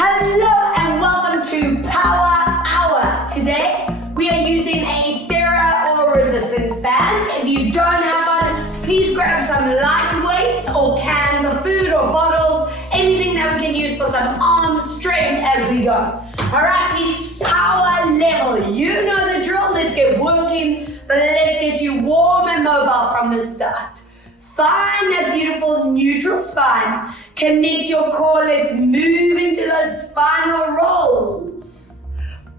Hello and welcome to Power Hour. Today we are using a Thera or resistance band. If you don't have one, please grab some lightweight or cans of food or bottles, anything that we can use for some arm strength as we go. Alright, it's power level. You know the drill. Let's get working, but let's get you warm and mobile from the start. Find a beautiful neutral spine. Connect your core. Let's move into those spinal rolls.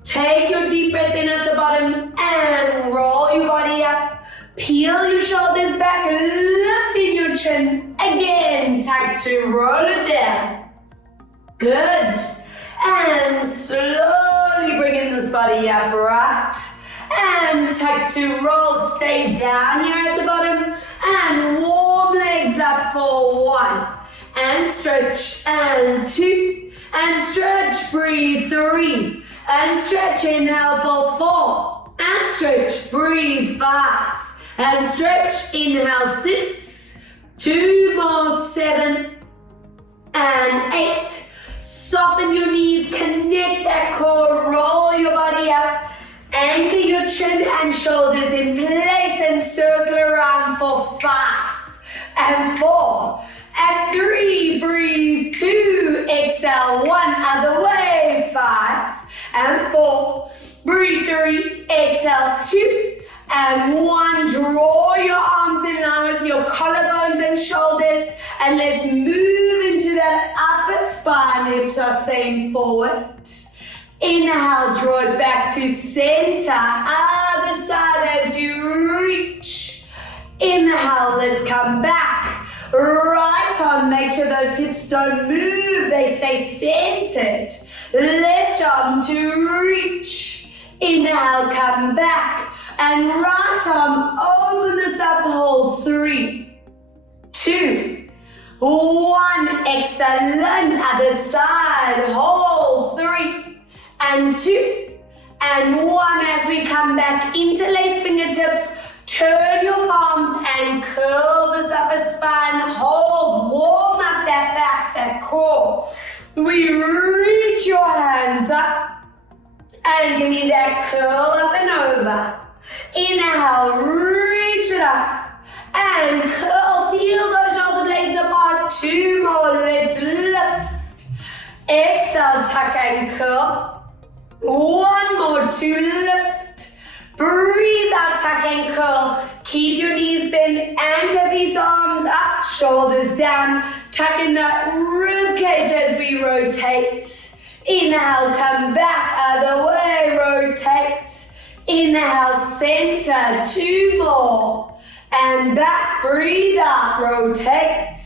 Take your deep breath in at the bottom and roll your body up. Peel your shoulders back, lifting your chin. Again, tuck to roll it down. Good. And slowly bringing this body up, right? And tuck to roll, stay down here at the bottom, and warm legs up for 1, and stretch, and 2, and stretch, breathe, 3, and stretch, inhale for 4, and stretch, breathe, 5, and stretch, inhale, 6, 2 more, 7, and 8, soften your knees, connect that core, roll your body up. Anchor your chin and shoulders in place and circle around for 5 and 4 and 3, breathe, 2, exhale, 1, other way, 5 and 4, breathe, 3, exhale, 2 and 1, draw your arms in line with your collarbones and shoulders, and let's move into that upper spine, hips are staying forward. Inhale, draw it back to center, other side as you reach. Inhale, let's come back. Right arm, make sure those hips don't move, they stay centered. Left arm to reach. Inhale, come back. And right arm, open this up, hold 3, 2, 1. Excellent, other side, hold 3. And 2, and 1 as we come back, interlace fingertips, turn your palms and curl this upper spine, hold, warm up that back, that core. We reach your hands up and give me that curl up and over. Inhale, reach it up and curl, peel those shoulder blades apart, 2 more, let's lift. Exhale, tuck and curl. 1 more to lift. Breathe out, tuck and curl. Keep your knees bent. Anchor these arms up, shoulders down. Tuck in that rib cage as we rotate. Inhale, come back, other way, rotate. Inhale, center, 2 more. And back, breathe out, rotate.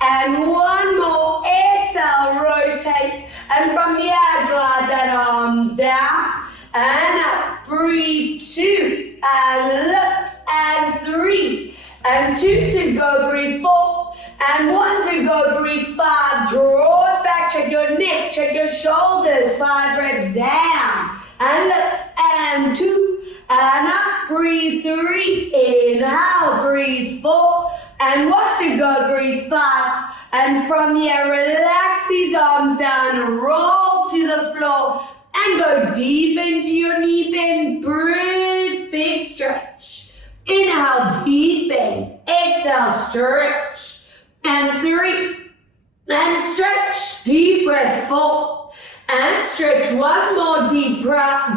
And 1 more, exhale, rotate. And from here, glide that arms down and up. Breathe, 2 and lift, and 3 and 2 to go. Breathe, 4 and 1 to go. Breathe, 5. Draw it back. Check your neck. Check your shoulders. 5 reps down and lift, and 2 and up. Breathe, 3. Inhale. Breathe, 4 and 1 to go. Breathe, 5. And from here, relax these arms down, roll to the floor, and go deep into your knee bend. Breathe, big stretch. Inhale, deep bend. Exhale, stretch. And 3, and stretch. Deep breath, 4, and stretch. 1 more deep breath,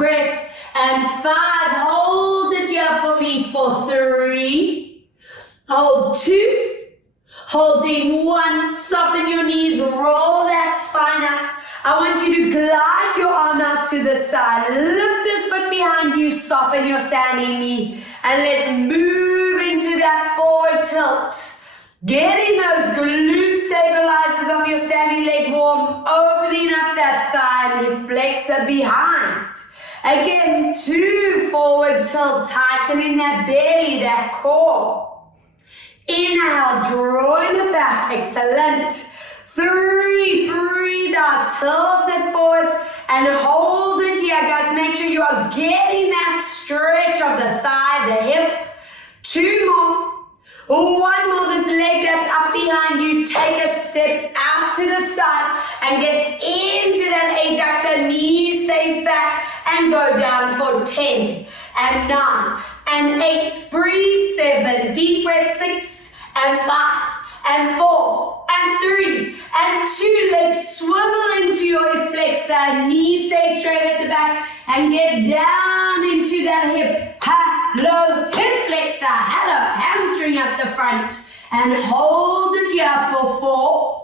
and 5. Hold it here for me for 3. Hold 2. Holding 1, soften your knees, roll that spine up. I want you to glide your arm out to the side. Lift this foot behind you, soften your standing knee. And let's move into that forward tilt. Getting those glute stabilizers of your standing leg warm, opening up that thigh and hip flexor behind. Again, 2, forward tilt, tightening that belly, that core. Inhale, drawing it back, excellent. 3, breathe out, tilt it forward and hold it here, guys. Make sure you are getting that stretch of the thigh, the hip. 2 more. 1 more, this leg that's up behind you, take a step out to the side and get into that flexor, knee stays back, and go down for 10, and 9, and 8, breathe, 7, deep breath, 6, and 5, and 4, and 3, and 2, let's swivel into your hip flexor, knee stay straight at the back, and get down into that hip, hello, hip flexor, hello, hamstring at the front, and hold it here for 4,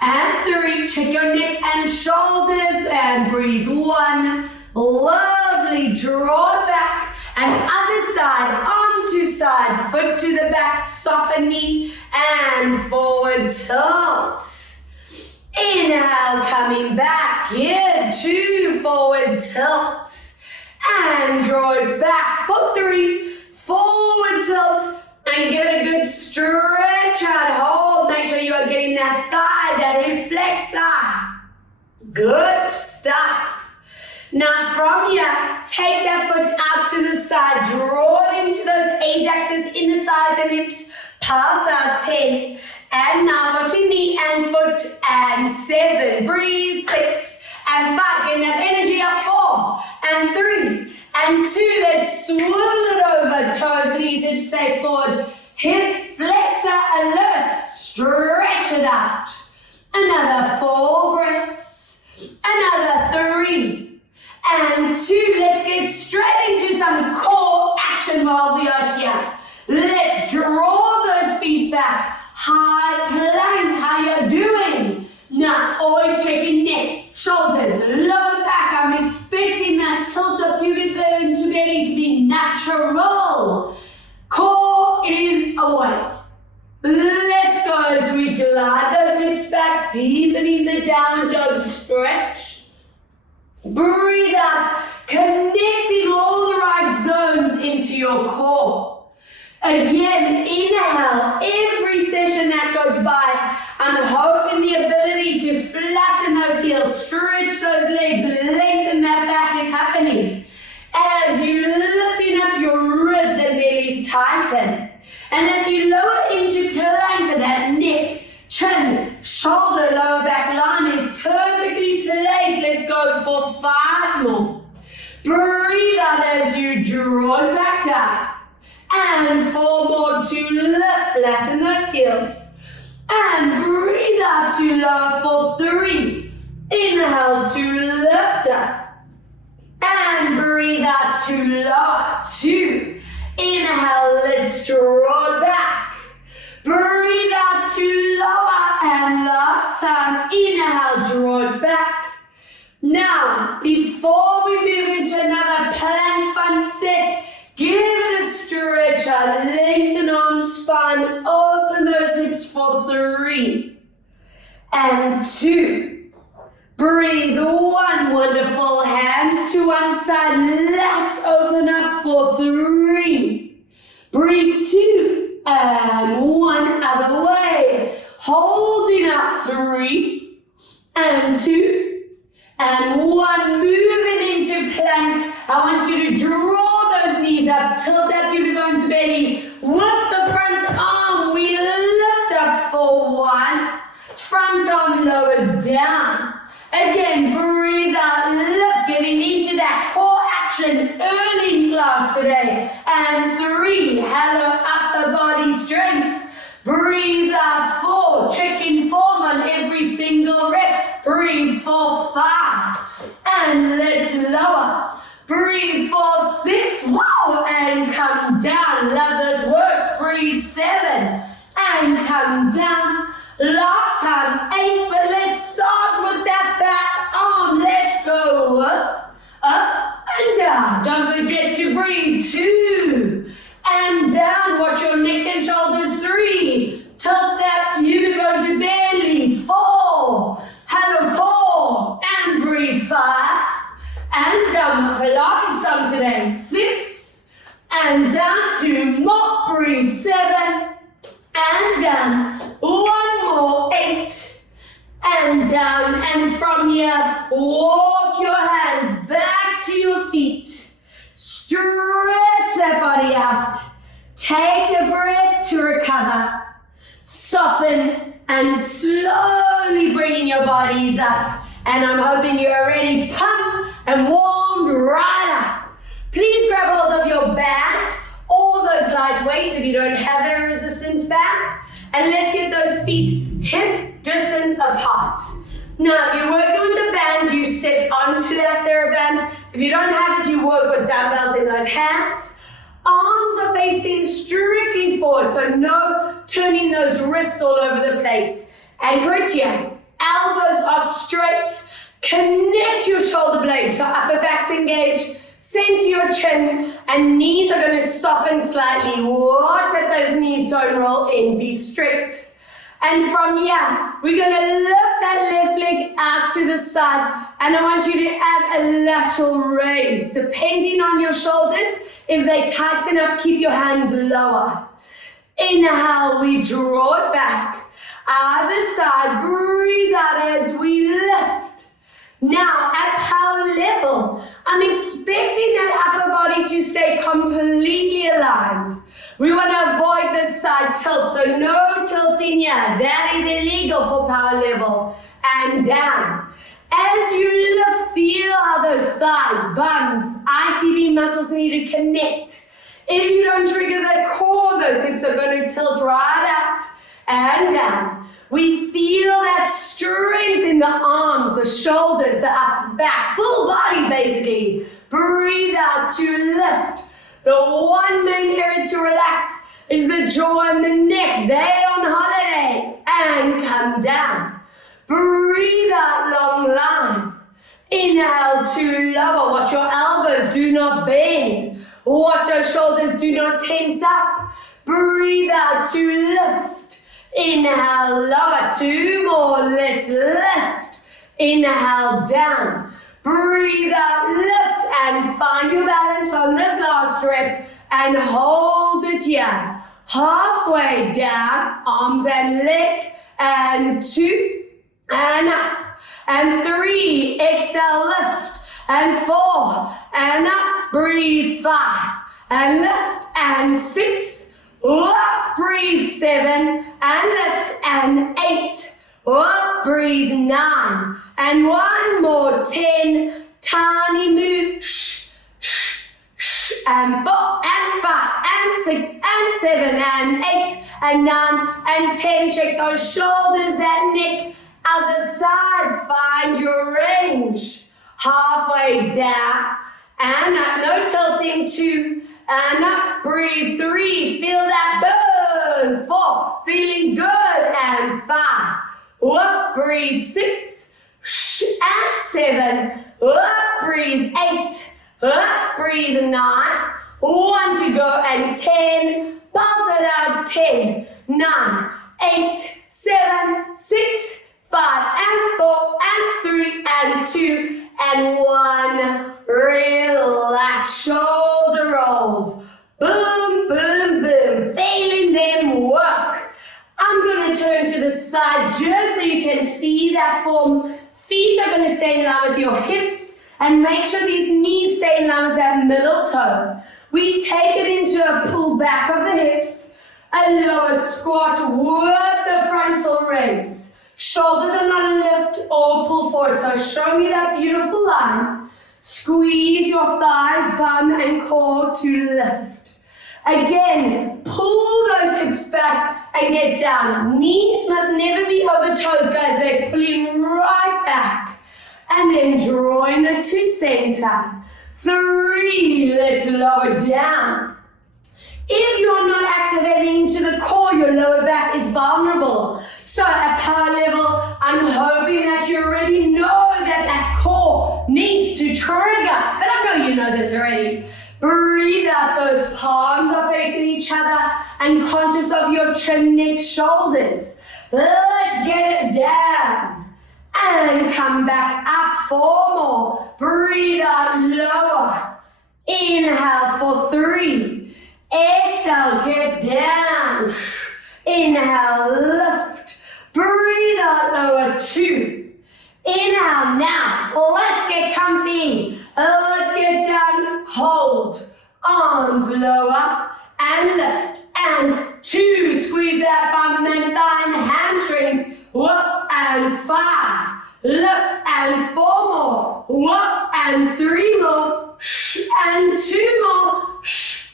and 3, check your neck and shoulders, and breathe, 1, lovely, draw it back, and other side, arm to side, foot to the back, soften knee, and forward tilt. Inhale, coming back, here, 2, forward tilt, and draw it back for 3, forward tilt, and give it a good stretch out, hold, make sure you are getting that thigh, that hip flexor. Good stuff. Now from here, take that foot out to the side, draw it into those adductors in the thighs and hips, pass out 10, and now watch your knee and foot, and 7, breathe, 6, and 5, getting that energy up, 4, and 3, and 2, let's swirl it over, toes, knees, hips, stay forward, hip flexor, alert, stretch it out, another 4 breaths, another 3, and 2, let's get straight into some core action while we are here. Let's draw those feet back, high plank, how you doing? Now, always checking neck, shoulders, lower back. I'm expecting that tilt of pubic bone to belly to be natural. Core is awake. Let's go as we glide those hips back, deepening the down dog stretch. Breathe out, connecting all the right zones into your core. Again, inhale, every session that goes by, I'm hoping the ability to flatten those heels, stretch those legs, lengthen that back is happening. As you lifting up your ribs and bellies tighten. And as you lower into plank, that neck, chin, shoulder, lower back line is perfectly placed. Let's go for 5 more. Breathe out as you draw it back down. And 4 more to lift, flatten those heels. And breathe out to lower for 3. Inhale to lift up. And breathe out to lower, 2. Inhale, let's draw it back. Breathe out to lower, and last time, inhale, draw it back. Now, before we move into another plank fun set, give it a stretch out, lengthen arm, spine, open those hips for 3, and 2. Breathe, 1, wonderful, hands to one side, let's open up for 3. Breathe, 2, and 1, other way. Holding up, 3, and 2, and 1. Moving into plank. I want you to draw those knees up, tilt that pubic bone to belly. With the front arm, we lift up for 1. Front arm lowers down. Again, breathe out, lift, getting into that core action early in class today. And 3, hello, upper body strength. Breathe out, 4, checking form on every single rep. Breathe for 5, and let's lower. Breathe for 6, wow, and come down. Love this work. Breathe 7, and come down. Last time, 8, but let's start with that back arm. Let's go up, up, and down. Don't forget to breathe. 2, and down. Watch your neck and shoulders. 3, tilt that pubic bone to belly. 4, hello core, and breathe. 5, and down. Pilates song today. 6, and down. 2 more. Breathe. 7, and down. 1 more. 8, and down. And from here, walk your hands back to your feet. Stretch that body out. Take a breath to recover. Soften and slowly bringing your bodies up. And I'm hoping you're already pumped and warmed right up. Please grab hold of your band, or those light weights if you don't have a resistance band, and let's get those feet hip distance apart. Now, if you're working with the band, you step onto that TheraBand. If you don't have it, you work with dumbbells in those hands. Arms are facing strictly forward, so no turning those wrists all over the place. Anchor it here. Elbows are straight. Connect your shoulder blades, so upper back's engaged. Center your chin, and knees are going to soften slightly. Watch that those knees don't roll in. Be strict. And from here, we're going to lift that left leg out to the side, and I want you to add a lateral raise. Depending on your shoulders, if they tighten up, keep your hands lower. Inhale, we draw it back. Other side, breathe out as we lift. Now, at power level, I'm expecting that upper body to stay completely aligned. We want to avoid this side tilt, so no tilting here. That is illegal for power level. And down. As you lift, feel how those thighs, buns, ITB muscles need to connect. If you don't trigger the core, those hips are going to tilt right out and down. We feel that strength in the arms, the shoulders, the upper back, full body basically. Breathe out to lift. The one main area to relax is the jaw and the neck. They on holiday. And come down. Breathe out, long line. Inhale to lower. Watch your elbows do not bend. Watch your shoulders do not tense up. Breathe out to lift. Inhale, lower. Two more. Let's lift. Inhale, down. Breathe out, lift, and find your balance on this last rep, and hold it here. Halfway down, arms and leg, and 2, and up, and 3, exhale, lift, and 4, and up, breathe, 5, and lift, and 6, up, breathe, 7, and lift, and 8, up, breathe, 9, and one more, 10, tiny moves, and 4, and 5, and 6, and 7, and 8, and 9, and 10, check those shoulders, that neck, other side, find your range, halfway down, and up, no tilting, 2, and up, breathe, 3, feel that burn, 4, feeling good, and 5, up, breathe, 6, and 7, up, breathe, 8, up, breathe, 9, 1 to go, and 10, pulse it out, 10, 9, 8, 7, 6, 5, and 4, and 3, and 2, and 1, relax, shoulder rolls, boom, boom, boom, feeling them work. I'm going to turn to the side just so you can see that form. Feet are going to stay in line with your hips, and make sure these knees stay in line with that middle toe. We take it into a pull back of the hips, a lower squat with the frontal raise. Shoulders are not lift or pull forward, so show me that beautiful line. Squeeze your thighs, bum, and core to lift. Again, pull those hips back and get down. Knees must never be over toes, guys. They're pulling right back. And then drawing it to center. 3, let's lower down. If you're not activating into the core, your lower back is vulnerable. So at power level, I'm hoping that you already know that that core needs to trigger. But I know you know this already. Breathe out, those palms are facing each other, and conscious of your chin, neck, shoulders. Let's get it down. And come back up, 4 more. Breathe out, lower. Inhale for 3. Exhale, get down. Inhale, lift. Breathe out, lower, 2. Inhale, now, let's get comfy. Let's get down, hold. Arms lower, and lift. And 2, squeeze that bum and thigh and hamstrings. Up, and 5. lift, and 4 more, whoop, and 3 more, and 2 more,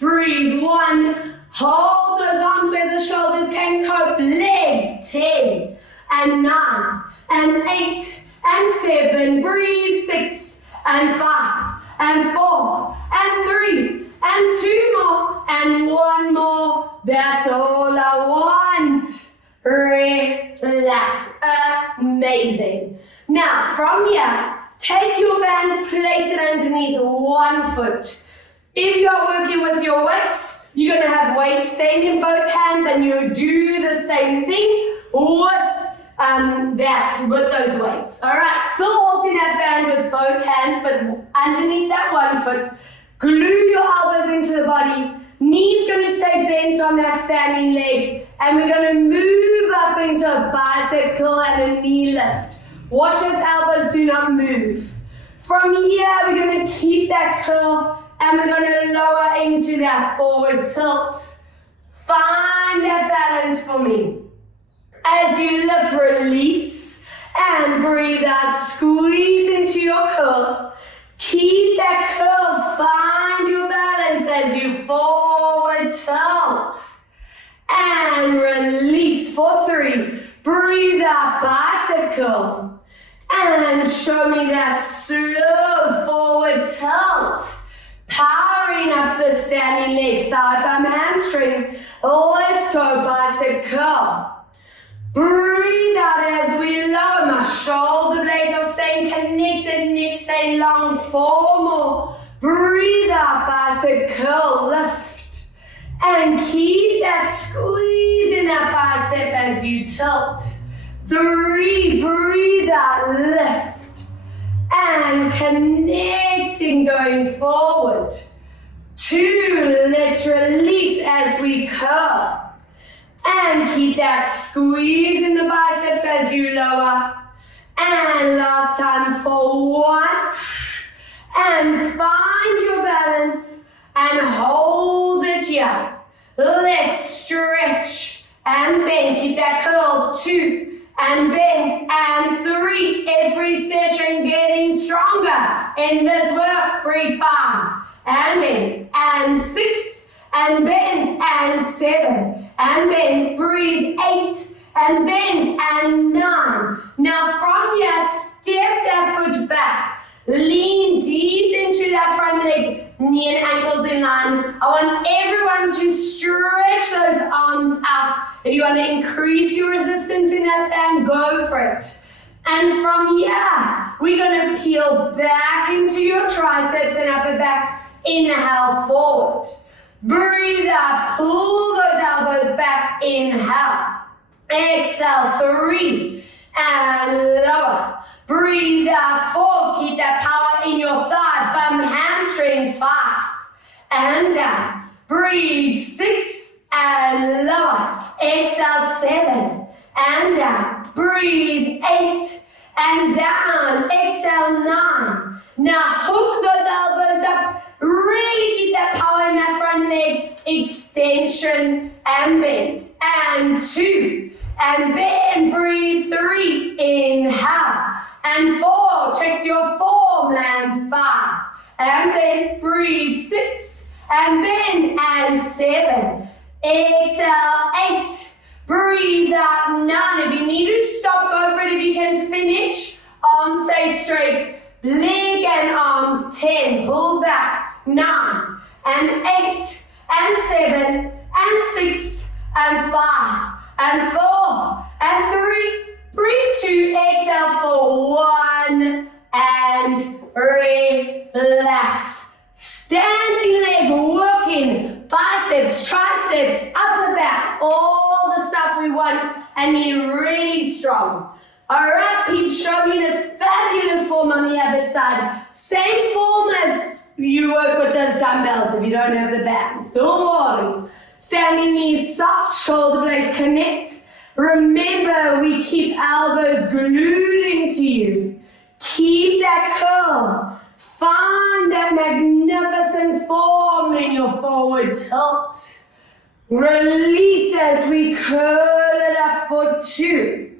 breathe, 1, hold those arms where the shoulders can cope, legs, 10, and 9, and 8, and 7, breathe, 6, and 5, and 4, and 3, and 2 more, and 1 more, that's all I want. Relax, amazing. Now from here, take your band, place it underneath one foot. If you are working with your weights, you're going to have weights staying in both hands, and you do the same thing with those weights. All right, still holding that band with both hands, but underneath that one foot, glue your elbows into the body. Knees going to stay bent on that standing leg, and we're going to move up into a bicep curl and a knee lift. Watch as elbows do not move. From here, we're going to keep that curl, and we're going to lower into that forward tilt. Find that balance for me. As you lift, release, and breathe out, squeeze into your curl. Keep that curl, find your balance as you forward tilt. And release for 3. Breathe out, bicep curl. And show me that slow forward tilt. Powering up the standing leg, thigh bum, hamstring. Let's go, bicep curl. Breathe out as we lower. My shoulder blades are staying connected, neck staying long. 4 more. Breathe out, bicep curl, lift. And keep that squeeze in that bicep as you tilt. 3, breathe out, lift. And connecting, going forward. 2, let's release as we curl. And keep that squeeze in the biceps as you lower. And last time for 1. And find your balance and hold it here. Let's stretch and bend. Keep that curl. 2 and bend and 3. Every session getting stronger. In this work, breathe 5 and bend and 6 and bend and 7 and bend. Breathe 8 and bend and 9. Now from here, step that foot back. Lean deep into that front leg, knee and ankles in line. I want everyone to stretch those arms out. If you want to increase your resistance in that band, go for it. And from here, we're going to peel back into your triceps and upper back. Inhale, forward. Breathe out, pull those elbows back. Inhale. Exhale, 3. And lower. Breathe out, 4. Keep that power in your thigh, bum, hamstring. 5. And down. Breathe, 6. And lower. Exhale, 7. And down. Breathe, 8. And down. Exhale, 9. Now hook those elbows up. Really keep that power in that front leg. Extension and bend. And 2. And bend, breathe, 3, inhale, and 4, check your form, and 5, and bend, breathe, 6, and bend, and 7, exhale, 8, breathe out, 9, if you need to stop, go for it, if you can finish, arms stay straight, leg and arms, 10, pull back, 9, and 8, and 7, and 6, and 5, and 4, and 3, breathe 2, exhale for 1, and relax. Standing leg working, biceps, triceps, upper back, all the stuff we want, and you're really strong. All right, peeps, show me this fabulous form on the other side. Same form as you work with those dumbbells if you don't have the bands. Don't worry. Standing knees soft, shoulder blades connect. Remember, we keep elbows glued into you. Keep that curl. Find that magnificent form in your forward tilt. Release as we curl it up for 2.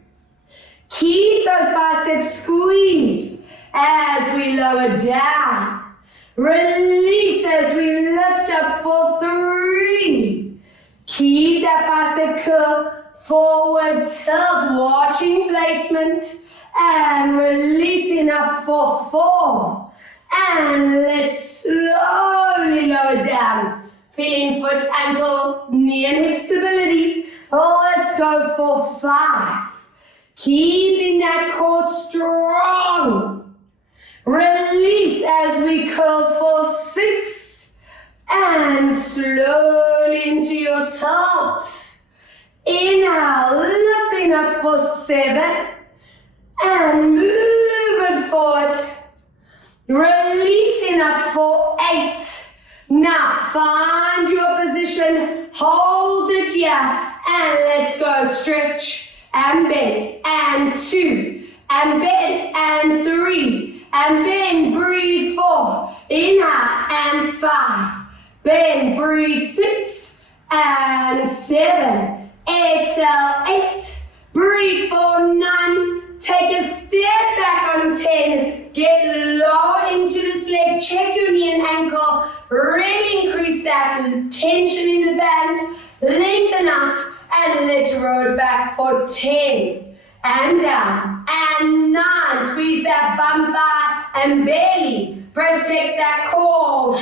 Keep those biceps squeezed as we lower down. Release as we lift up for 3. Keep that bicep curl, forward tilt, watching placement, and releasing up for 4. And let's slowly lower down. Feeling foot, ankle, knee and hip stability. Let's go for 5. Keeping that core strong. Release as we curl for 6. And slowly into your tilt. Inhale, lifting up for 7. And move it forward. Releasing up for 8. Now find your position, hold it here, and let's go. Stretch and bend, and 2, and bend, and 3, and bend, breathe 4, inhale, and 5, bend, breathe 6, and 7, exhale 8, breathe for 9, take a step back on 10, get lower into this leg, check your knee and ankle, really increase that tension in the band, lengthen out, and let's roll it back for 10, and down, and 9, squeeze that bum thigh and belly, protect that core,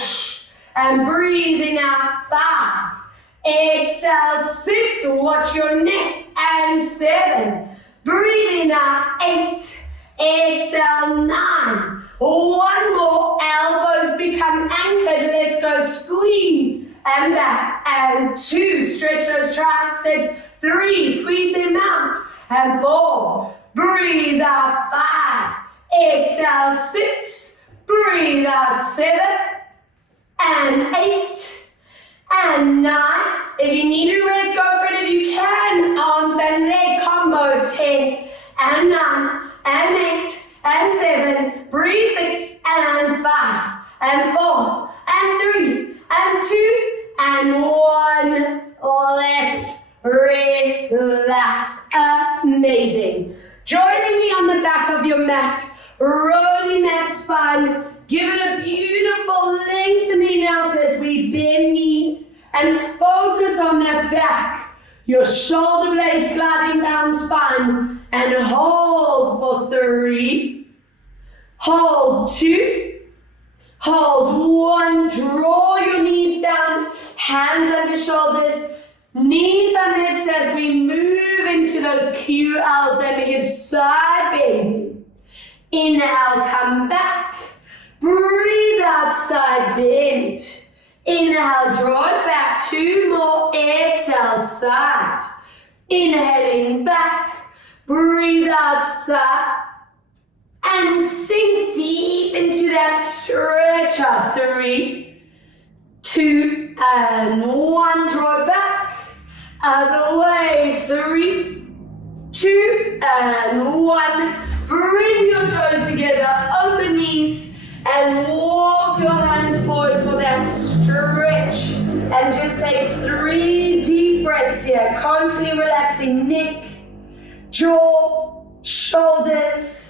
and breathing out 5, exhale 6, watch your neck, and 7, breathing out 8, exhale 9, 1 more, elbows become anchored, let's go, squeeze, and back, and 2, stretch those triceps, 3, squeeze them out, and 4, breathe out 5, exhale 6, breathe out 7, and 8, and 9, if you need to rest, go for it if you can, arms and leg combo, 10, and 9, and 8, and 7, breathe 6, and 5, and 4, and 3, and 2, and 1, let's relax, amazing. Joining me on the back of your mat, rolling that spine, give it a beautiful lengthening out as we bend knees, and focus on that back, your shoulder blades gliding down spine, and hold for 3, hold 2, hold 1, draw your knees down, hands under shoulders, knees and hips as we move into those QLs and hips side bending. Inhale, come back, breathe out, side bend. Inhale, draw it back, 2 more, exhale, side. Inhaling back, breathe out, side. And sink deep into that stretch out, 3, 2, and 1, draw it back, other way, 3, 2, and 1, bring your toes together, open knees, and walk your hands forward for that stretch, and just take 3 deep breaths here, constantly relaxing neck, jaw, shoulders.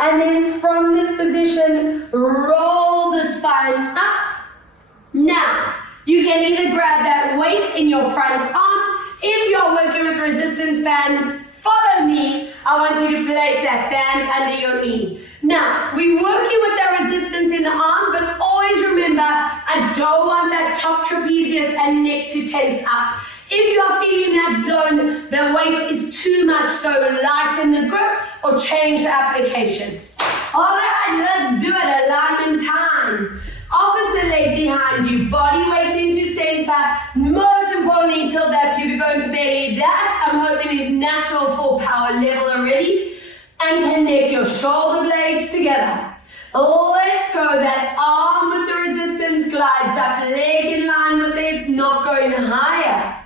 And then from this position, roll the spine up. Now, you can either grab that weight in your front arm. If you're working with resistance band, follow me. I want you to place that band under your knee. Now, we're working with that resistance in the arm, but always remember, I don't want that top trapezius and neck to tense up. If you are feeling that zone, the weight is too much, so lighten the grip or change the application. All right, let's do it. Alignment time. Opposite leg behind you, body weight into center. Most importantly, tilt that pubic bone to belly. That, I'm hoping, is natural for power level already. And connect your shoulder blades together. Let's go. That arm with the resistance glides up, leg in line with it, not going higher.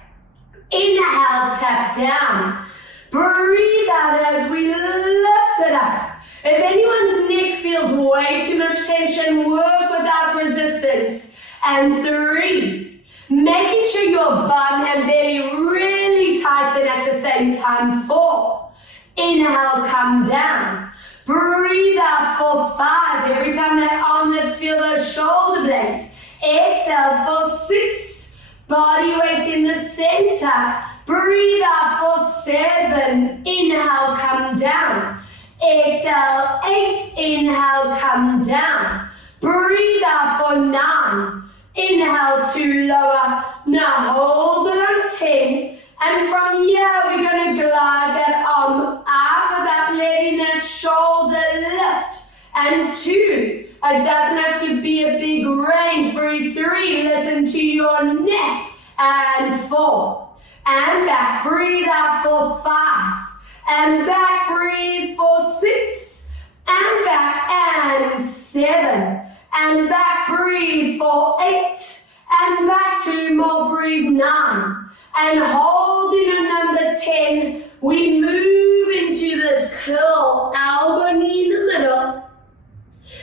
Inhale, tap down. Breathe out as we lift it up. If anyone's neck feels way too much tension, work without resistance. And 3, making sure your bum and belly really tighten at the same time. 4. Inhale, come down. Breathe out for 5. Every time that arm lifts, feel those shoulder blades. Exhale for 6. Body weight in the center. Breathe out for 7. Inhale, come down. Exhale, 8. Inhale, come down. Breathe out for 9. Inhale to lower. Now hold it on 10. And from here, we're going to glide that arm up without letting that shoulder lift. And 2, it doesn't have to be a big range. Breathe 3, listen to your neck. And 4, and back. Breathe out for 5, and back. Breathe for 6, and back. And 7, and back. Breathe for 8, and back. 2 more. Breathe 9. And holding on number 10, we move into this curl, elbow knee in the middle,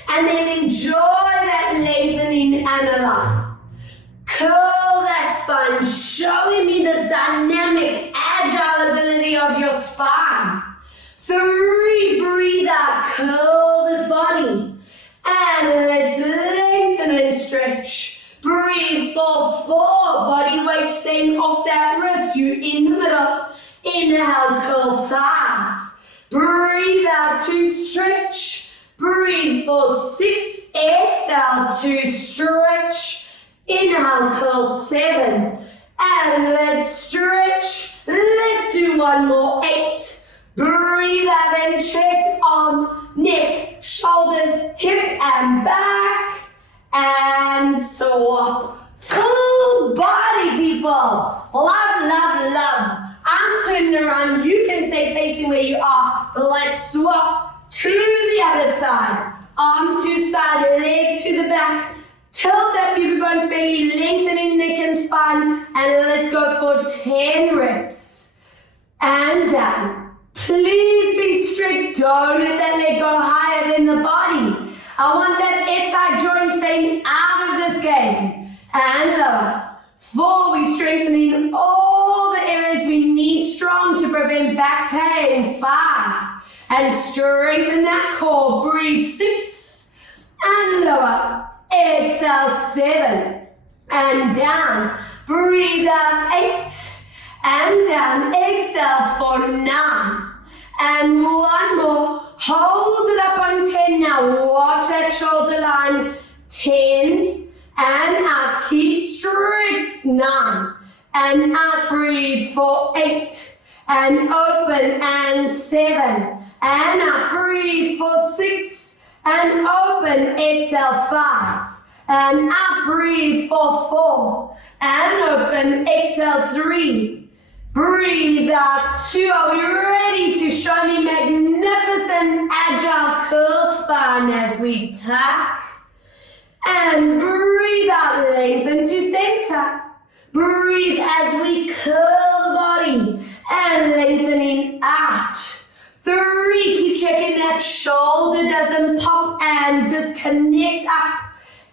and then enjoy that lengthening and align. Curl that spine, showing me this dynamic, agile ability of your spine. 3, breathe out, curl this body, and let's lengthen and stretch. Breathe for 4, body weight staying off that wrist, you in the middle. Inhale, curl 5. Breathe out to stretch. Breathe for 6, exhale to stretch. Inhale, curl 7. And let's stretch. Let's do one more. 8. Breathe out and check arm, neck, shoulders, hip and back. And swap. Full body, people. Love, love, love. I'm turning around. You can stay facing where you are. Let's swap to the other side. Arm to side, leg to the back. Tilt that baby bone to belly, lengthening neck and spine. And let's go for 10 reps. And down. Please be strict. Don't let that leg go higher than the body. I want that SI joint staying out of this game. And lower. 4, we strengthening all the areas we need strong to prevent back pain. 5, and strengthen that core. Breathe. 6, and lower. Exhale. 7, and down. Breathe out. 8, and down. Exhale for 9. And one more. Hold it up on 10 now. Watch that shoulder line. 10 and out. Keep straight. 9 and out. Breathe for 8 and open. And 7 and out. Breathe for 6 and open. Exhale. 5 and out. Breathe for 4 and open. Exhale. 3. Breathe out. 2. Are we ready to show me magnificent agile curled spine as we tuck? And breathe out. Lengthen to center. Breathe as we curl the body and lengthening out. 3. Keep checking that shoulder doesn't pop and disconnect up.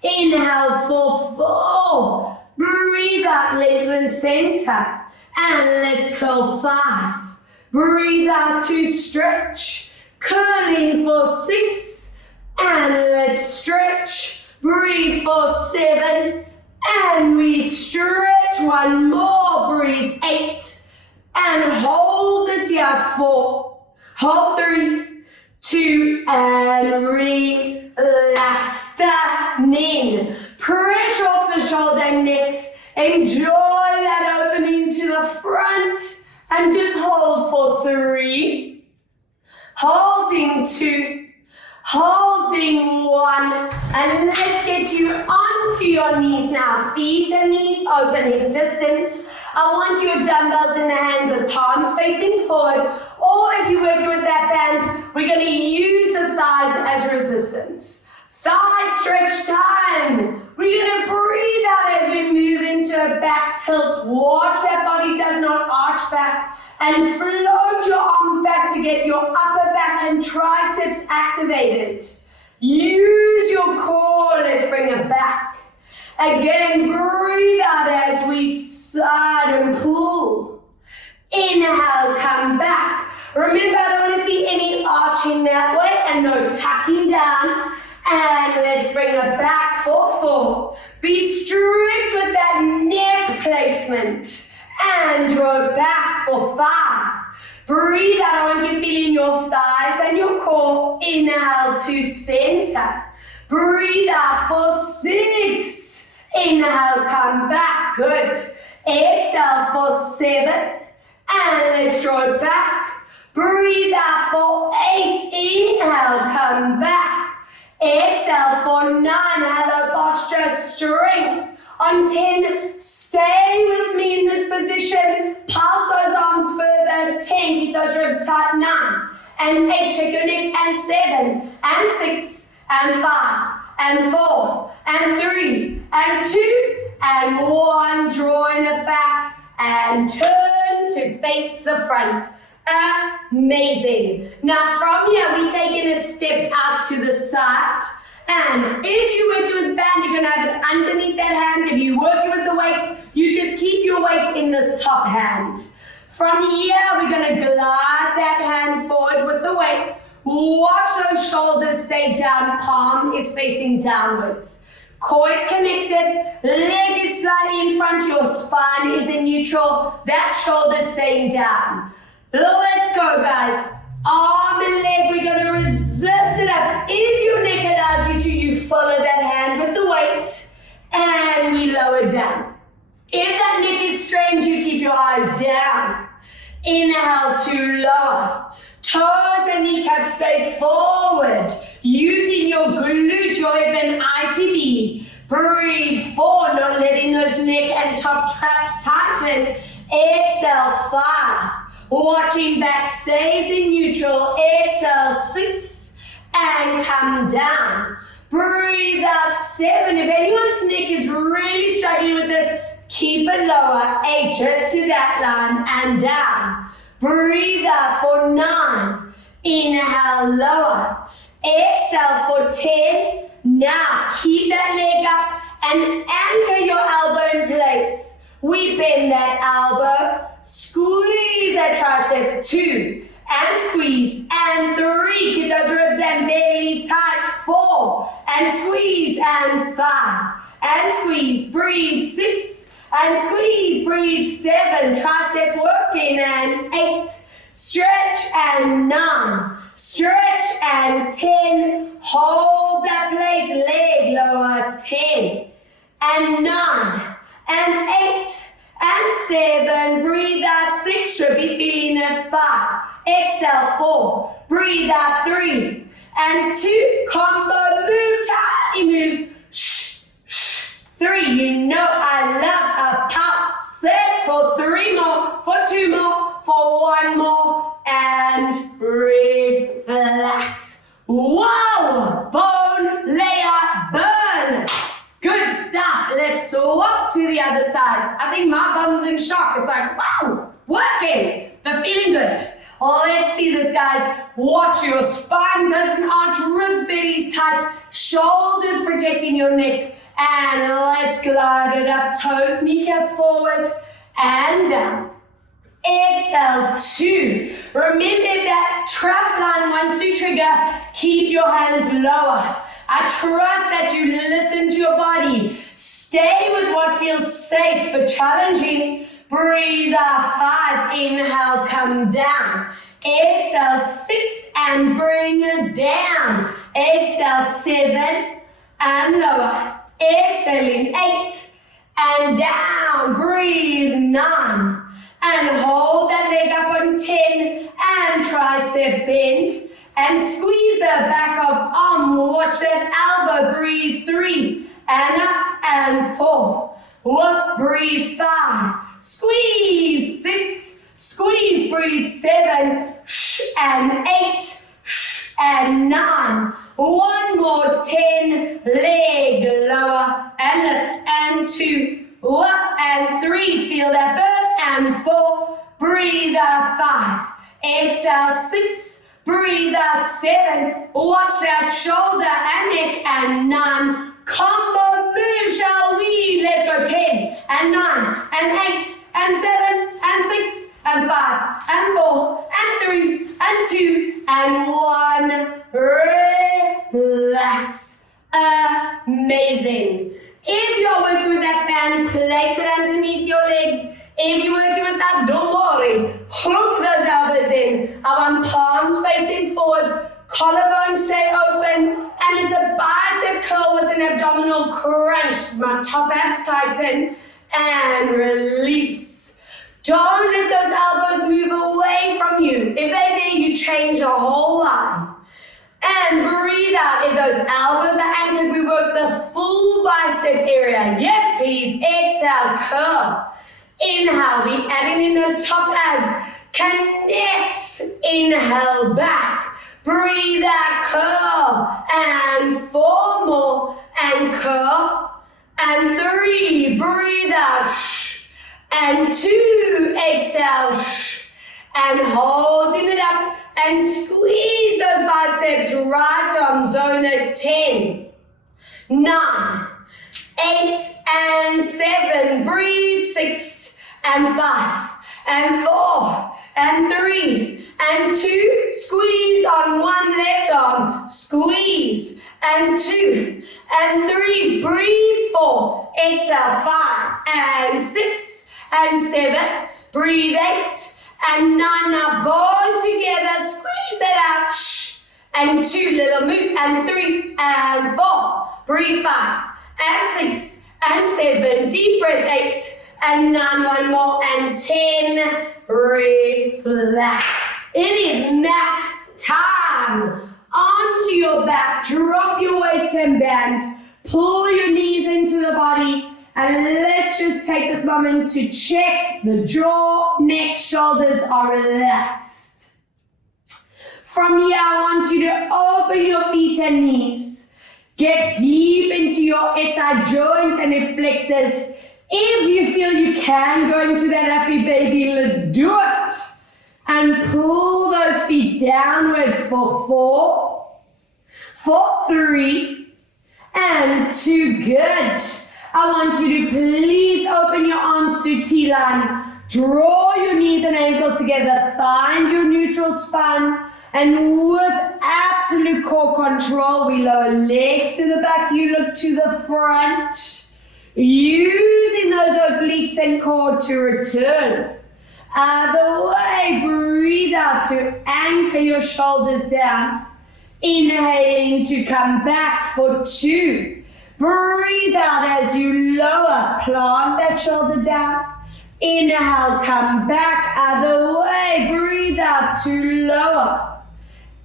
Inhale for 4. Breathe out. Lengthen center. And let's curl 5. Breathe out to stretch. Curling for 6. And let's stretch. Breathe for 7. And we stretch. One more. Breathe. 8. And hold this here. 4. Hold 3, 2, and relax. Standing. Pressure off the shoulder and necks. Enjoy that opening to the front and just hold for 3, holding 2, holding 1, and let's get you onto your knees now. Feet and knees open, hip distance. I want your dumbbells in the hands with palms facing forward, or if you're working with that band, we're going to use the thighs as resistance. Thigh stretch time. We're going to breathe out as we move into a back tilt. Watch that body does not arch back, and float your arms back to get your upper back and triceps activated. Use your core. Let's bring it back. Again, breathe out as we side and pull. Inhale, come back. Remember, I don't want to see any arching that way and no tucking down. And let's bring it back for 4. Be strict with that neck placement. And draw it back for 5. Breathe out. I want you feeling your thighs and your core. Inhale to center. Breathe out for 6. Inhale, come back. Good. Exhale for 7. And let's draw it back. Breathe out for 8. Inhale, come back. Exhale for 9. Hello, posture, strength. On 10, stay with me in this position. Pulse those arms further. 10, keep those ribs tight. 9 and 8, check your neck. And 7 and 6 and 5 and 4 and 3 and 2 and 1. Drawing it back and turn to face the front. Amazing. Now from here, we're taking a step out to the side. And if you're working with the band, you're going to have it underneath that hand. If you're working with the weights, you just keep your weights in this top hand. From here, we're going to glide that hand forward with the weight. Watch those shoulders stay down. Palm is facing downwards. Core is connected. Leg is slightly in front. Your spine is in neutral. That shoulder staying down. Let's go, guys. Arm and leg, we're going to resist it up. If your neck allows you to, you follow that hand with the weight. And we lower down. If that neck is strained, you keep your eyes down. Inhale to lower. Toes and kneecaps stay forward. Using your glute, your hip and ITB. Breathe 4, not letting those neck and top traps tighten. Exhale 5. Watching back, stays in neutral. Exhale 6 and come down. Breathe out 7. If anyone's neck is really struggling with this, keep it lower. 8, just to that line and down. Breathe out for 9. Inhale, lower. Exhale for 10. Now keep that leg up and anchor your elbow in place. We bend that elbow. Squeeze that tricep. 2 and squeeze. And 3. Keep those ribs and bellies tight. 4 and squeeze. And 5 and squeeze. Breathe. 6 and squeeze. Breathe. 7. Tricep working. And 8. Stretch. And 9. Stretch. And 10. Hold that place. Leg lower. 10 and 9 and 8. And 7, breathe out 6, should be feeling it. 5, exhale 4, breathe out 3, and 2, combo move, tiny moves, 3, you know I love a pulse, set for 3 more, for 2 more, for 1 more, and relax. Whoa, bone layer burn. Good stuff. Let's swap to the other side. I think my bum's in shock. It's like, wow, working, but feeling good. Let's see this, guys. Watch your spine doesn't arch, ribs, bellies tight, shoulders protecting your neck. And let's glide it up, toes, kneecap forward and down. Exhale 2. Remember that trap line wants to trigger. Keep your hands lower. I trust that you listen to your body. Stay with what feels safe but challenging. Breathe out 5. Inhale, come down. Exhale 6 and bring it down. Exhale 7 and lower. Exhaling 8 and down. Breathe 9 and hold that leg up on 10 and tricep bend. And squeeze the back of arm. Watch that elbow. Breathe 3 and up and 4. Work. Breathe 5. Squeeze 6. Squeeze. Breathe 7 and 8 and 9. 1 more. 10. Leg lower and lift and 2. Work and 3. Feel that burn and 4. Breathe out 5. Exhale 6. Breathe out 7, watch that shoulder and neck, and 9, combo move, shall we? Let's go, 10, and 9, and 8, and 7, and 6, and 5, and 4, and 3, and 2, and 1. Relax. Amazing. If you're working with that band, place it underneath your legs. If you're working with that, don't worry. Hook those elbows in. I want palms facing forward, collarbone stay open, and it's a bicep curl with an abdominal crunch. My top abs tighten, and release. Don't let those elbows move away from you. If they're there, you change the whole line. And breathe out. If those elbows are anchored, we work the full bicep area. Yes, please. Exhale, curl. Inhale, we adding in those top abs. Connect. Inhale, back. Breathe out, curl. And 4 more. And curl. And 3. Breathe out. And 2. Exhale. And holding it up. And squeeze those biceps right on zone at 10, 9, 8, and 7. Breathe. 6, and 5, and 4, and 3, and 2. Squeeze on one left arm. Squeeze. And 2, and 3. Breathe. 4. Exhale. 5, and 6, and 7. Breathe. 8. And 9, now both together, squeeze it out, and 2 little moves, and 3, and 4, breathe. 5, and 6, and 7, deep breath. 8, and 9, 1 more, and 10, relax. It is mat time. Onto your back, drop your weights and bend, pull your knees into the body. And let's just take this moment to check the jaw, neck, shoulders are relaxed. From here, I want you to open your feet and knees. Get deep into your SI joint and hip flexors. If you feel you can go into that happy baby, let's do it. And pull those feet downwards for 4, for 3, and 2. Good. I want you to please open your arms to T-line. Draw your knees and ankles together. Find your neutral spine. And with absolute core control, we lower legs to the back. You look to the front. Using those obliques and core to return. Other way, breathe out to anchor your shoulders down. Inhaling to come back for 2. Breathe out as you lower, plant that shoulder down. Inhale, come back, other way. Breathe out to lower.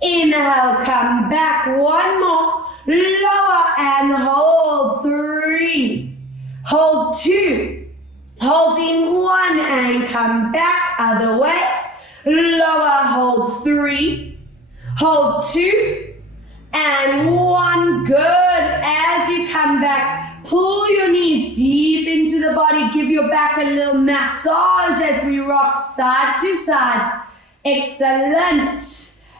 Inhale, come back. 1 more. Lower and hold. 3. Hold 2. Holding 1 and come back, other way. Lower, hold 3. Hold 2. And 1, good. As you come back, pull your knees deep into the body. Give your back a little massage as we rock side to side. Excellent.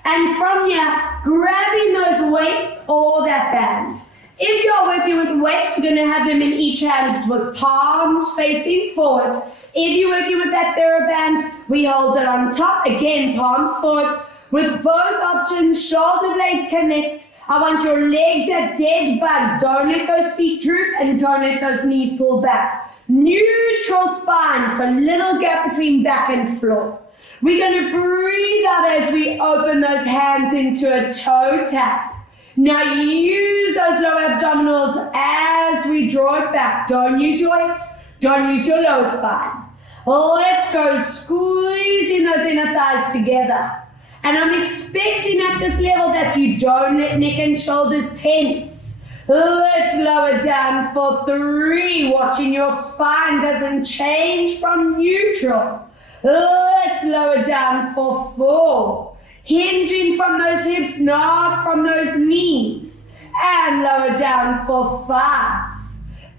And from here, grabbing those weights or that band. If you're working with weights, we're going to have them in each hand with palms facing forward. If you're working with that TheraBand, we hold it on top. Again, palms forward. With both options, shoulder blades connect. I want your legs at dead bug. Don't let those feet droop and don't let those knees pull back. Neutral spine, so little gap between back and floor. We're going to breathe out as we open those hands into a toe tap. Now use those lower abdominals as we draw it back. Don't use your hips, don't use your lower spine. Let's go squeezing those inner thighs together. And I'm expecting at this level that you don't let neck and shoulders tense. Let's lower down for 3, watching your spine doesn't change from neutral. Let's lower down for 4, hinging from those hips, not from those knees. And lower down for 5.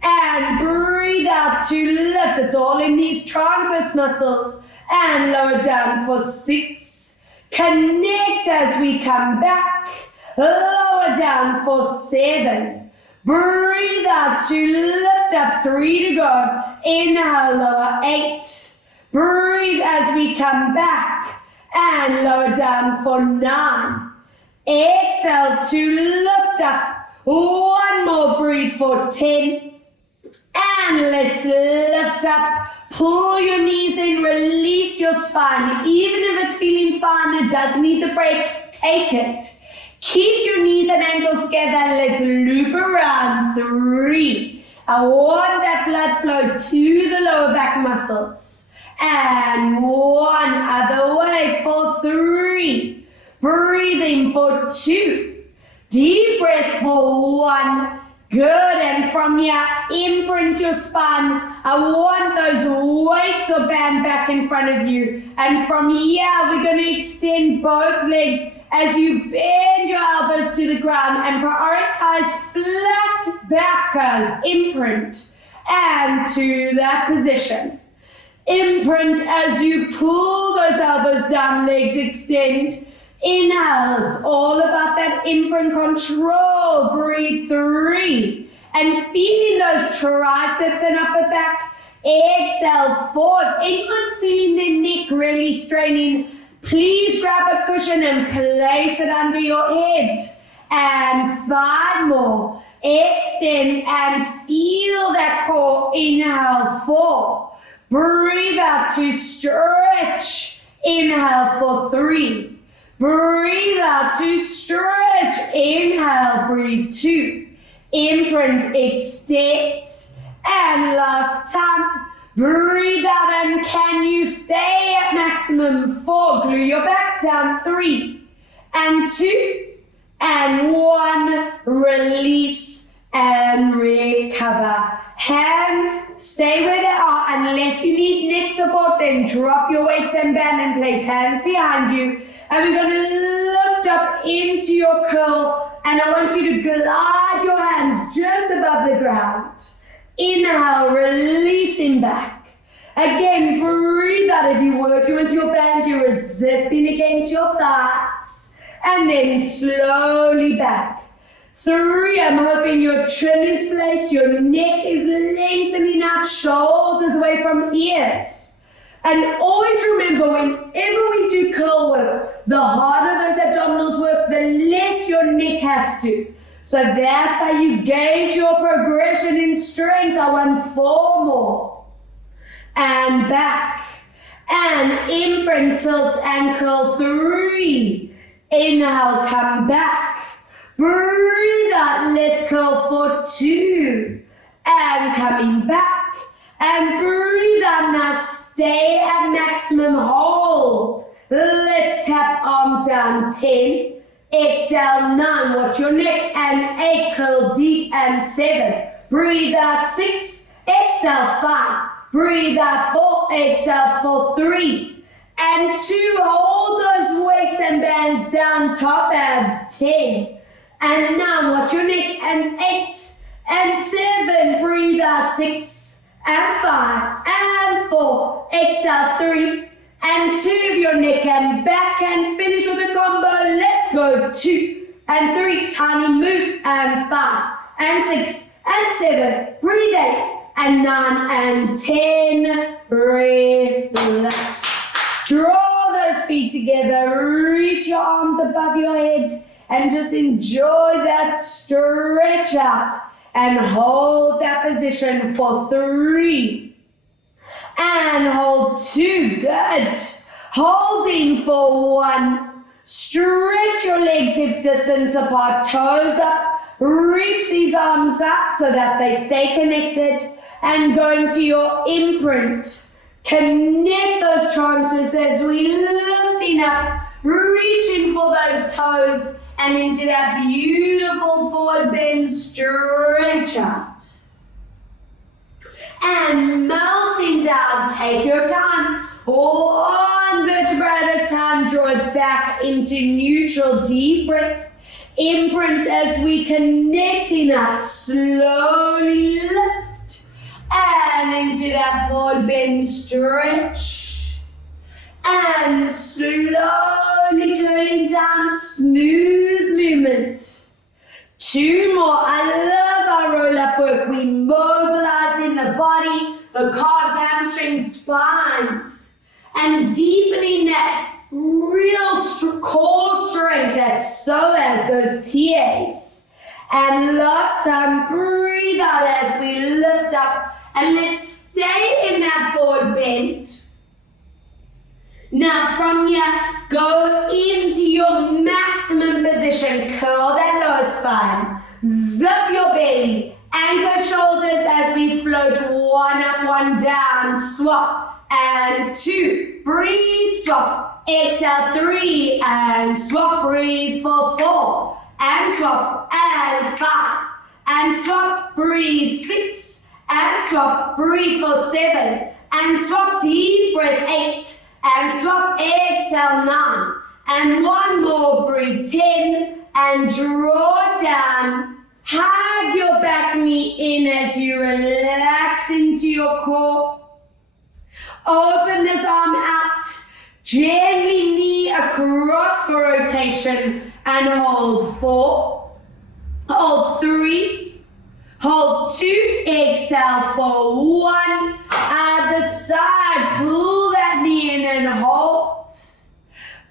And breathe out to lift. It's all in these transverse muscles. And lower down for 6. Connect as we come back. Lower down for 7. Breathe out to lift up. 3 to go. Inhale, lower. 8. Breathe as we come back and lower down for 9. Exhale to lift up. One more breathe for 10. And let's lift up. Pull your knees in, release your spine. Even if it's feeling fine, it does need the break, take it. Keep your knees and ankles together. Let's loop around. 3. I want that blood flow to the lower back muscles. And 1 other way for 3. Breathing for 2. Deep breath for 1. Good, and from here, imprint your spine. I want those weights or band back in front of you. And from here, we're going to extend both legs as you bend your elbows to the ground and prioritize flat back, guys. Imprint. And to that position. Imprint as you pull those elbows down, legs extend. Inhale, it's all about that imprint control. Breathe 3. And feeling those triceps and upper back. Exhale 4. If anyone's feeling their neck really straining, please grab a cushion and place it under your head. And 5 more. Extend and feel that core. Inhale 4. Breathe out to stretch. Inhale for 3. Breathe out to stretch. Inhale, breathe 2. Imprint, extend. And last time, breathe out and can you stay at maximum 4. Glue your backs down. 3 and 2 and 1. Release and recover. Hands stay where they are unless you need neck support. Then drop your weights and band and place hands behind you. And we're going to lift up into your curl. And I want you to glide your hands just above the ground. Inhale, releasing back. Again, breathe out. If you're working with your band, you're resisting against your thighs. And then slowly back. 3, I'm hoping your chin is placed, your neck is lengthening out, shoulders away from ears. And always remember, whenever we do curl work, the harder those abdominals work, the less your neck has to. So that's how you gauge your progression in strength. I want 4 more. And back. And imprint, tilt, and curl. 3. Inhale, come back. Breathe out, let's curl for 2. And coming back. And breathe out, now stay at maximum, hold. Let's tap arms down, 10. Exhale, 9, watch your neck, and 8, curl deep, and 7. Breathe out, 6, exhale, 5. Breathe out, 4, exhale for 3. And 2, hold those weights and bands down, top abs, 10. And 9, watch your neck, and 8, and 7. Breathe out, 6. And 5, and 4, exhale 3, and 2 of your neck and back, and finish with a combo. Let's go 2 and 3, tiny move, and 5, and 6, and 7, breathe 8, and 9, and 10, relax. Draw those feet together, reach your arms above your head, and just enjoy that stretch out. And hold that position for 3. And hold 2, good. Holding for 1. Stretch your legs hip distance apart, toes up. Reach these arms up so that they stay connected. And go into your imprint. Connect those trances as we lifting up, reaching for those toes. And into that beautiful forward bend, stretch out. And melting down, take your time. 1 vertebra at a time, draw it back into neutral, deep breath. Imprint as we connecting up, slowly lift. And into that forward bend, stretch. And slowly curling down, smooth movement. 2 more. I love our roll-up work. We mobilize in the body, the calves, hamstrings, spines, and deepening that real core strength that psoas, those TAs. And last time, breathe out as we lift up, and let's stay in that forward bend. Now from here, go into your maximum position. Curl that lower spine. Zip your belly. Anchor shoulders as we float 1 up, 1 down. Swap. And 2. Breathe, swap. Exhale, 3. And swap. Breathe for 4. And swap. And 5. And swap. Breathe 6. And swap. Breathe for 7. And swap. Deep breath 8. And swap, exhale 9. And 1 more, breathe 10. And draw down. Hug your back knee in as you relax into your core. Open this arm out. Gently knee across for rotation. And hold 4. Hold 3. Hold 2. Exhale for 1. Other side. Pull that knee in and hold.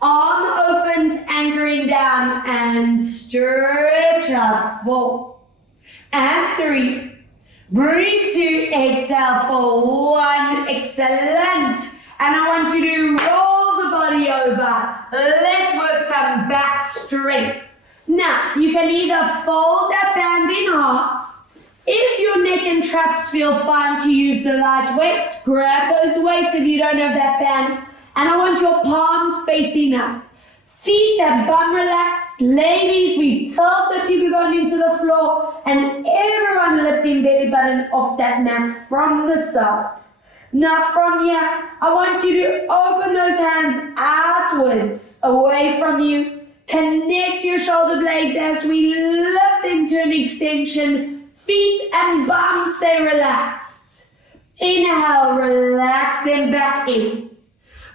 Arm opens, anchoring down, and stretch out. 4. And 3. Breathe 2. Exhale for 1. Excellent. And I want you to roll the body over. Let's work some back strength. Now, you can either fold that band in half. If your neck and traps feel fine to use the light weights, grab those weights if you don't have that band. And I want your palms facing up. Feet and bum relaxed. Ladies, we tilt the pubic bone into the floor and everyone lifting belly button off that mat from the start. Now from here, I want you to open those hands outwards, away from you. Connect your shoulder blades as we lift into an extension. Feet and bum stay relaxed. Inhale, relax them back in.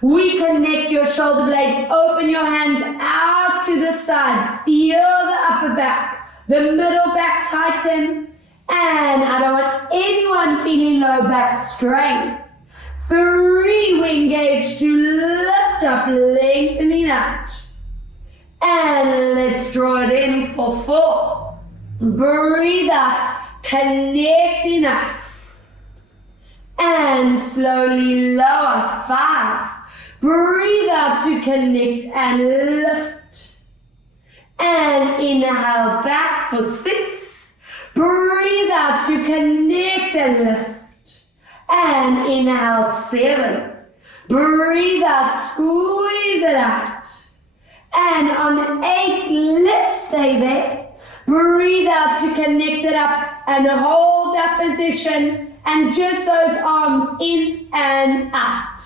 We connect your shoulder blades. Open your hands out to the side. Feel the upper back. The middle back tighten. And I don't want anyone feeling low back strain. 3, we engage to lift up, lengthening out. And let's draw it in for 4. Breathe out, connecting up. And slowly lower, 5. Breathe out to connect and lift. And inhale back for 6. Breathe out to connect and lift. And inhale 7. Breathe out, squeeze it out. And on 8, let's stay there. Breathe out to connect it up and hold that position. And just those arms in and out.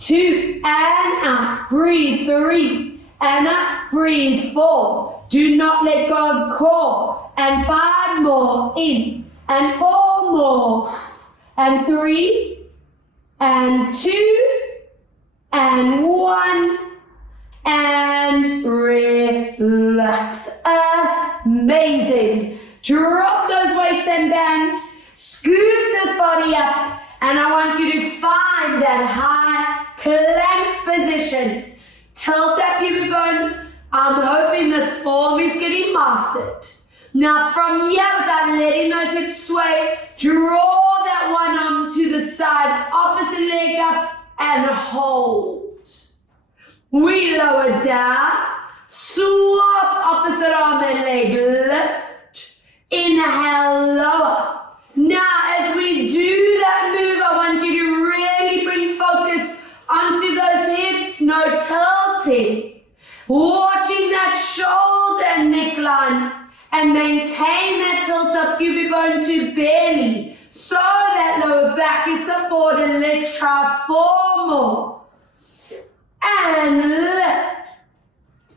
2 and out. Breathe 3 and up. Breathe 4. Do not let go of core. And 5 more in. And 4 more. And 3 and 2 and 1. And relax. Amazing. Drop those weights and bands. Scoop this body up. And I want you to find that high plank position. Tilt that pubic bone. I'm hoping this form is getting mastered. Now from here, without letting those hips sway, draw that one arm to the side, opposite leg up, and hold. We lower down, swap opposite arm and leg, lift, inhale, lower. Now as we do that move, I want you to really bring focus onto those hips, no tilting. Watching that shoulder and neckline and maintain that tilt of pubic bone to belly so that lower back is supported. Let's try 4 more. And lift.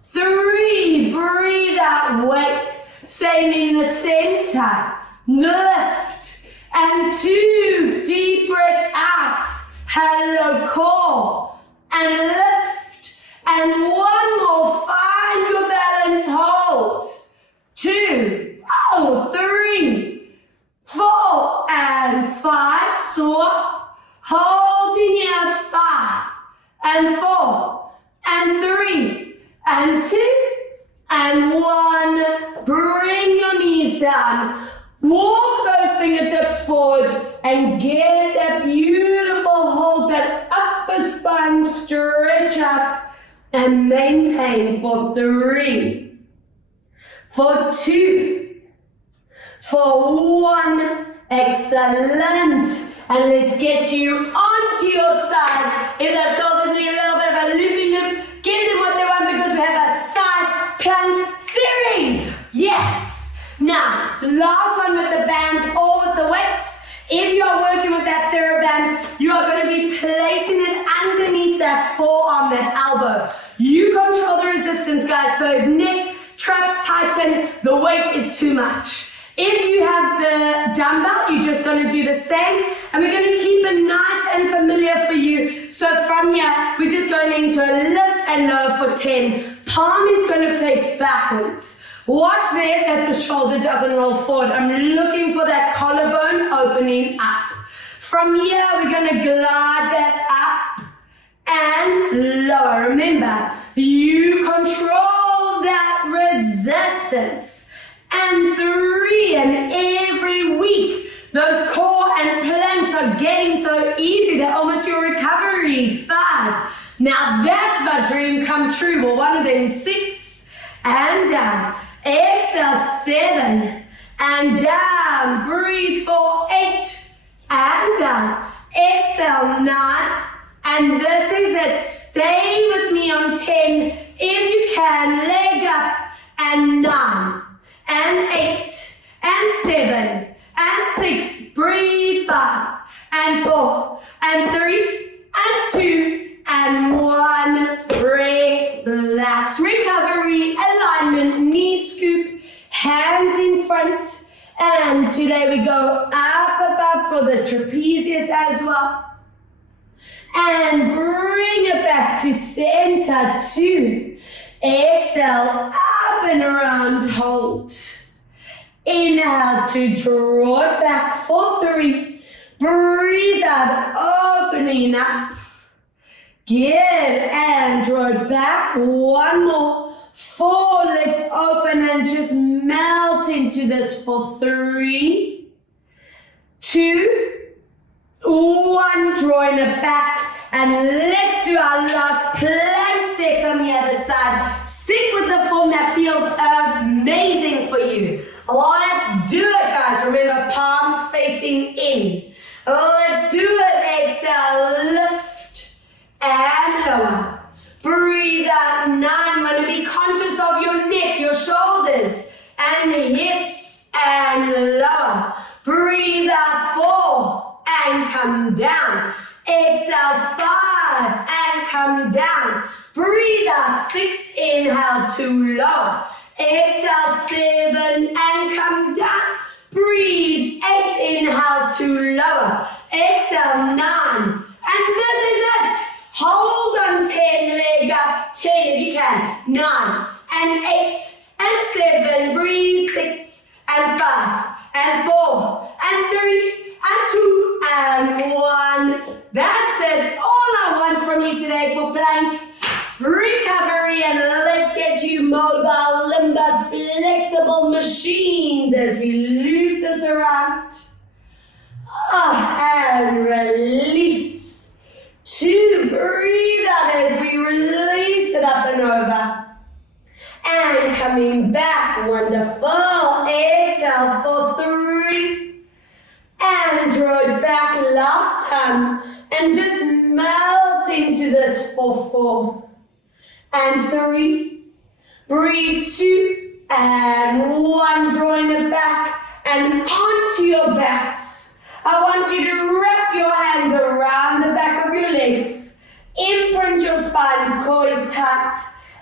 3, breathe out, weight. Staying in the center. Lift. And 2, deep breath out. Hello, core. And lift. And 1 more. Find your balance, hold. 2. down. Walk those fingertips forward and get that beautiful hold, that upper spine stretch out and maintain for 3, for 2, for 1. Excellent. And let's get you onto your side. If the shoulders need a little bit of a loopy loop, give them what they want because we have a side plank series. Yes. Now, last one with the band or with the weights. If you are working with that TheraBand, you are going to be placing it underneath that forearm, that elbow. You control the resistance, guys. So if neck, traps tighten, the weight is too much. If you have the dumbbell, you're just going to do the same. And we're going to keep it nice and familiar for you. So from here, we're just going into a lift and lower for 10. Palm is going to face backwards. Watch there that the shoulder doesn't roll forward. I'm looking for that collarbone opening up. From here, we're going to glide that up and lower. Remember, you control that resistance. And 3, and every week, those core and planks are getting so easy. They're almost your recovery. 5. Now that's my dream come true. Well, one of them 6 and down. Exhale 7 and down. Breathe for 8 and down. Exhale 9. And this is it. Stay with me on 10. If you can, leg up and 9. And 8, and 7, and 6, breathe 5, and 4, and 3, and 2, and 1, relax, recovery, alignment, knee scoop, hands in front, and today we go up above for the trapezius as well, and bring it back to center, 2, exhale, up and around, hold. Inhale to draw it back for 3. Breathe out, opening up. Good, and draw it back. 1 more. 4, let's open and just melt into this for 3, 2, 1, drawing it back. And let's do our last plank set on the other side. Stick with the form that feels amazing for you. Let's do it, guys. Remember, palms facing in. Let's do it. Exhale, lift and lower. Breathe out 9. Want to be conscious of your neck, your shoulders, and hips, and lower. Breathe out 4 and come down. Exhale 5 and come down. Breathe out 6, inhale to lower. Exhale 7 and come down. Breathe 8, inhale to lower. Exhale 9. And this is it. Hold on 10, leg up 10 if you can. 9 and 8 and 7. Breathe 6 and 5 and 4 and 3 and 2 and 1. That's it. All I want from you today for planks, recovery, and let's get you mobile, limber, flexible machines as we loop this around. And release. 2, breathe out as we release it up and over. And coming back, wonderful. Exhale for 3. And draw it back last time. And just melt into this for 4. And 3. Breathe 2. And 1, drawing it back. And onto your backs. I want you to wrap your hands around the back of your legs. Imprint your spine's core is tight.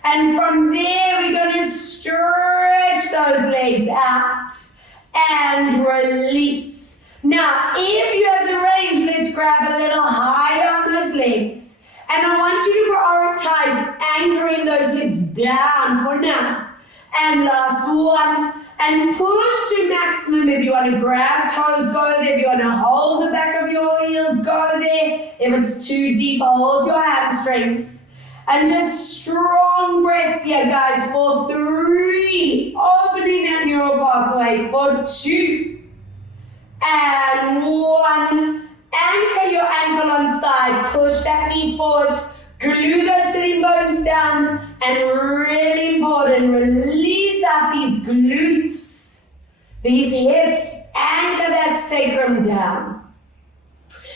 And from there, we're going to stretch those legs out. And release. Now, if you have the range, let's grab a little higher on those legs. And I want you to prioritize anchoring those hips down for now. And last one. And push to maximum. If you want to grab toes, go there. If you want to hold the back of your heels, go there. If it's too deep, hold your hamstrings. And just strong breaths here, guys, for 3. Opening that neural pathway for 2. And 1. Anchor your ankle on thigh. Push that knee forward. Glue those sitting bones down. And really important, release out these glutes, these hips. Anchor that sacrum down.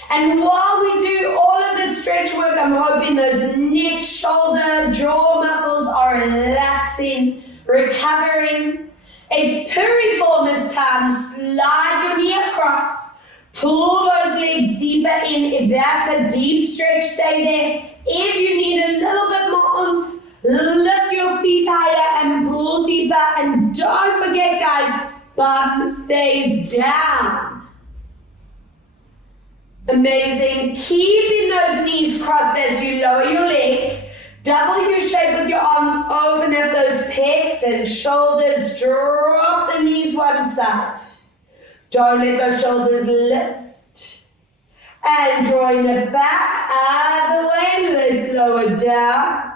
And while we do all of this stretch work, I'm hoping those neck, shoulder, jaw muscles are relaxing, recovering. It's piriformis time. Slide your knee across. Pull those legs deeper in. If that's a deep stretch, stay there. If you need a little bit more oomph, lift your feet higher and pull deeper. And don't forget, guys, bum stays down. Amazing. Keeping those knees crossed as you lower your leg. Double your shape with your arms. Open up those pecs and shoulders. Drop the knees one side. Don't let those shoulders lift. And drawing it back other way. Let's lower down.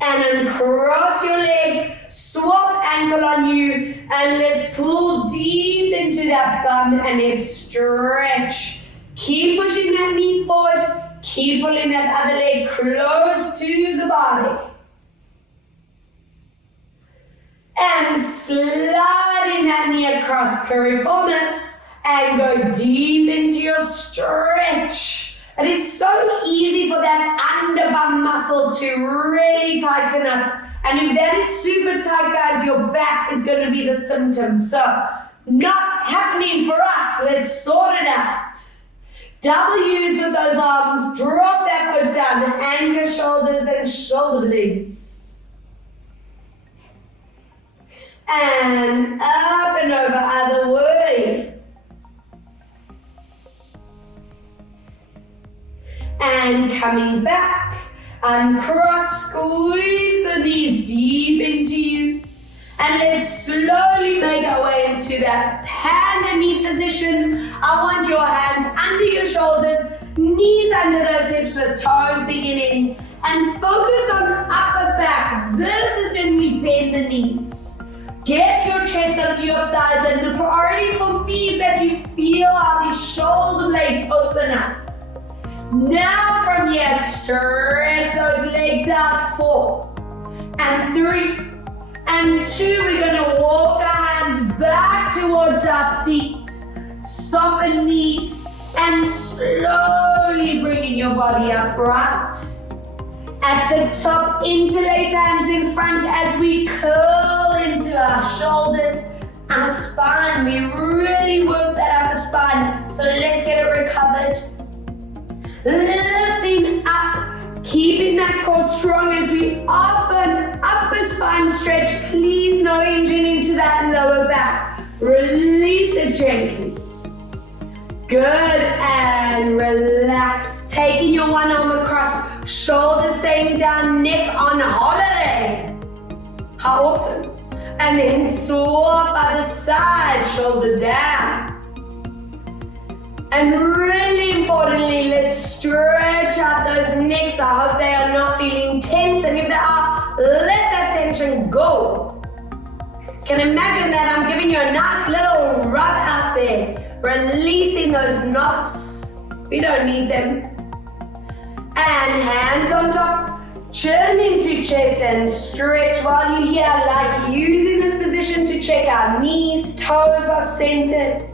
And uncross your leg, swap ankle on you, and let's pull deep into that bum and hip stretch. Keep pushing that knee forward, keep pulling that other leg close to the body. And sliding that knee across piriformis, and go deep into your stretch. It is so easy for that under bum muscle to really tighten up. And if that is super tight, guys, your back is going to be the symptom. So, not happening for us. Let's sort it out. W's with those arms. Drop that foot down. Anchor shoulders and shoulder blades. And up and over other way. And coming back, uncross, squeeze the knees deep into you. And let's slowly make our way into that hand and knee position. I want your hands under your shoulders, knees under those hips with toes beginning. And focus on upper back. This is when we bend the knees. Get your chest up to your thighs, and the priority for me is that you feel how these shoulder blades open up. Now from here, stretch those legs out. 4 and 3 and 2. We're going to walk our hands back towards our feet. Soften knees and slowly bringing your body upright. At the top, interlace hands in front as we curl into our shoulders and spine. We really work that upper spine. So let's get it recovered. Lifting up, keeping that core strong as we open upper spine stretch. Please no engine into that lower back. Release it gently. Good, and relax. Taking your one arm across, shoulders staying down, neck on holiday. How awesome. And then swap other side, shoulder down. And really importantly, let's stretch out those necks. I hope they are not feeling tense, and if they are, let that tension go. Can imagine that I'm giving you a nice little rub out there, releasing those knots. We don't need them. And hands on top, chin into chest and stretch while you're here, like using this position to check our knees, toes are centered.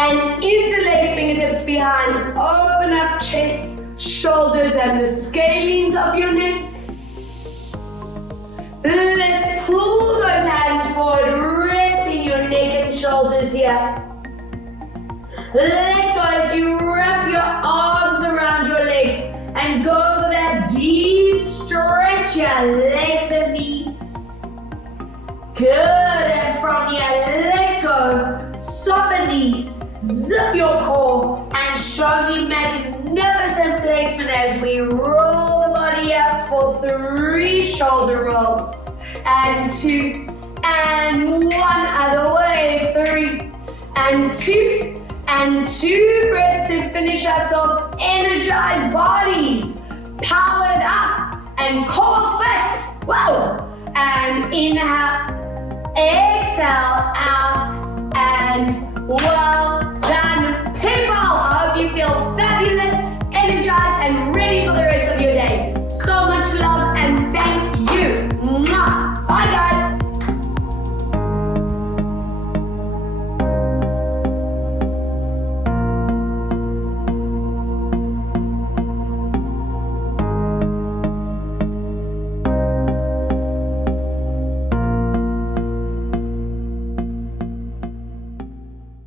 And interlace fingertips behind, open up chest, shoulders and the scalenes of your neck. Let's pull those hands forward, resting your neck and shoulders here. Let go as you wrap your arms around your legs and go for that deep stretch here. Lengthen the knees. Good, and from here, let go. Soften knees. Zip your core and show me magnificent placement as we roll the body up for 3 shoulder rolls. And 2, and 1 other way. 3, and 2, And 2 breaths to finish us off. Energized bodies, powered up, and core fit. Whoa! And inhale, exhale out